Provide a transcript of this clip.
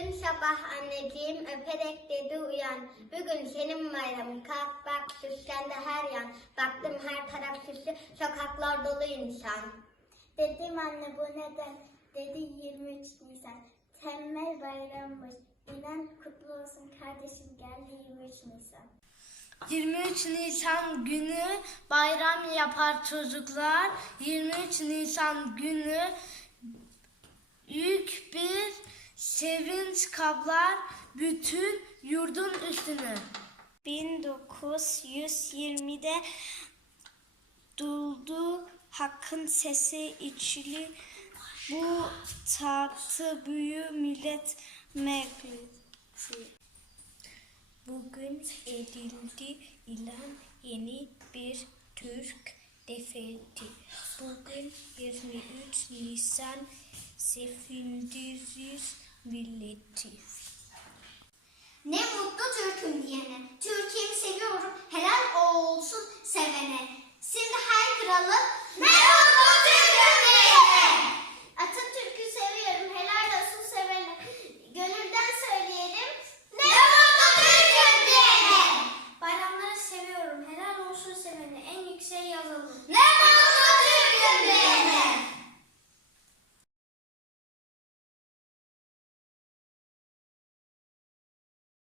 Dün sabah anneciğim öperek dedi uyan. Bugün senin bayramın kalk bak süslendi her yan. Baktım her taraf süslü sokaklar dolu insan. Dedim anne bu neden? Dedi 23 Nisan. Temmel bayrammış. İnan kutlu olsun kardeşim geldi 23 Nisan. 23 Nisan günü bayram yapar çocuklar. 23 Nisan günü büyük bir sevinç kaplar bütün yurdun üstünü. 1920'de duldu hakkın sesi içili bu tahtı büyü millet meclisi. Bugün edildi ilan yeni bir Türk devleti. Bugün 23 Nisan sevindirir 18th.